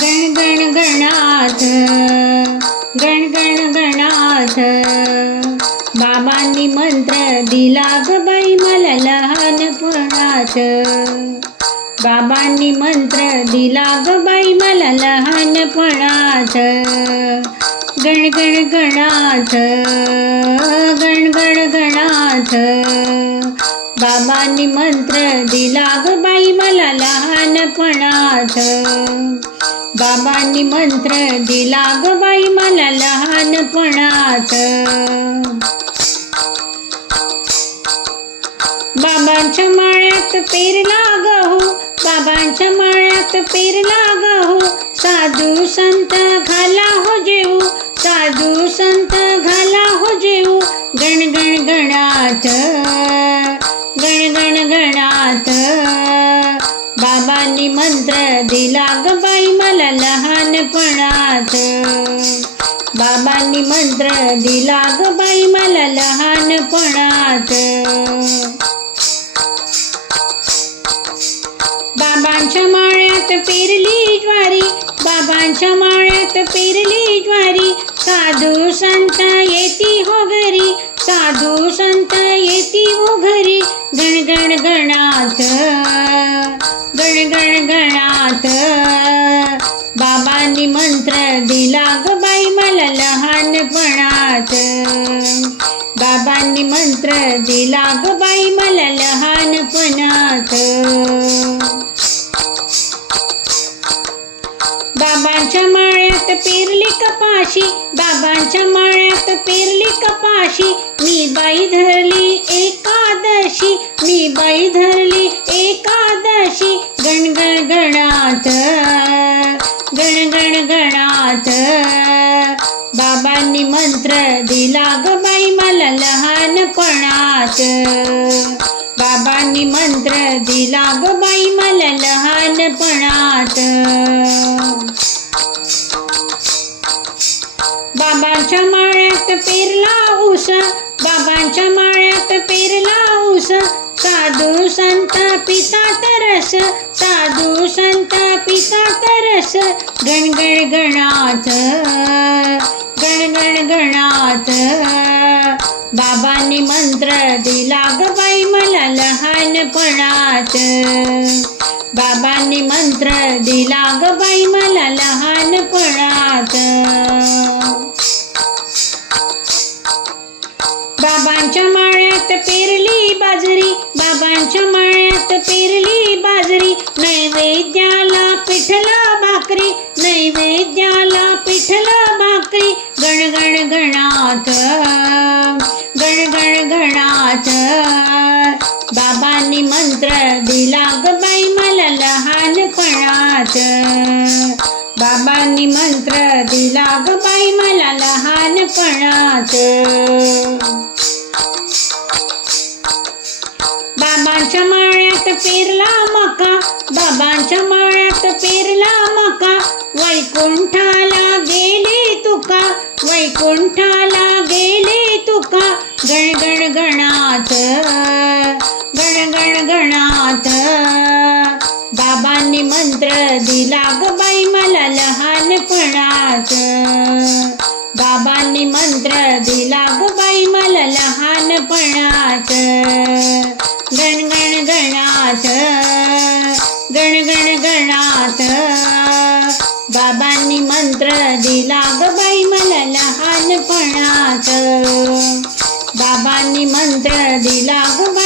गण गण गणाथ गण गण गणाथ बाबांनी मंत्र दिला ग बाई मला लहानपणात बाबांनी मंत्र दिला ग बाई मला लहानपणात गण गण गणाथ गण गण गणाथ बाबांनी मंत्र दिला ग बाई मला लहानपणात बाबांनी मंत्र दिला ग बाई मला लहानपणात बाबांच्या माळ्यात पेरला हो बाबांच्या माळ्यात पेरला हो साधू संत घाला हो जेऊ साधू संत घाला हो जेऊ गण गणात नाथ बाबांनी मंत्र दिला ग बाई मला लहानपणात बाबांनी मंत्र दिला ग बाई मला लहानपणात बाबांच्या माळ्यात पेरली ज्वारी बाबांच्या माळ्यात पेरली ज्वारी साधू संत येती हो घरी साधू संत गणगणात गणगणगणात बाबांनी मंत्र दिला ग बाई मला लहानपणात बाबांनी मंत्र दिला ग बाई मला लहानपणात बाबांच्या माळ्यात पेरली कपाशी बाबांच्या माळ्यात पेरली कपाशी मी बाई धरली बाई धरली एकादशी गणगण गणात गणगण गणात बाबांनी मंत्र दिला ग बाई मला लहानपणात बाबांनी मंत्र दिला ग बाई मला लहानपणात बाबांच्या माळ्यात पेरला उस बाबांच्या माळ्यात पेरला उस साधू संत पिता तरस साधू संत पिता तरस गणगण गणात गणगण गणात बाबांनी मंत्र दिला ग बाई मला लहानपणात बाबांनी मंत्र दिला ग बाई मला लहानपणात बाबांच्या माळ्या मळ्यात पेरली बाजरी बाबांच्या मळ्यात पेरली बाजरी नैवेद्याला पिठला भाकरी नैवेद्याला पिठला भाकरी गणगण गणात गणगण गणात बाबांनी मंत्र दिला ग बाई मला लहानपणात बाबांनी मंत्र दिला ग बाई मला लहानपणात पेरला मका बाबांच्या माळ्यात पेरला मका वैकुंठाला गेले तुका वैकुंठाला गेले तुका गणगण गणात गणगण गणात बाबांनी मंत्र दिला ग बाई मला लहानपणात बाबांनी मंत्र दिला ग गण बाबांनी मंत्र दिला ग बाई मला लहानपणात बाबांनी मंत्र दिला ग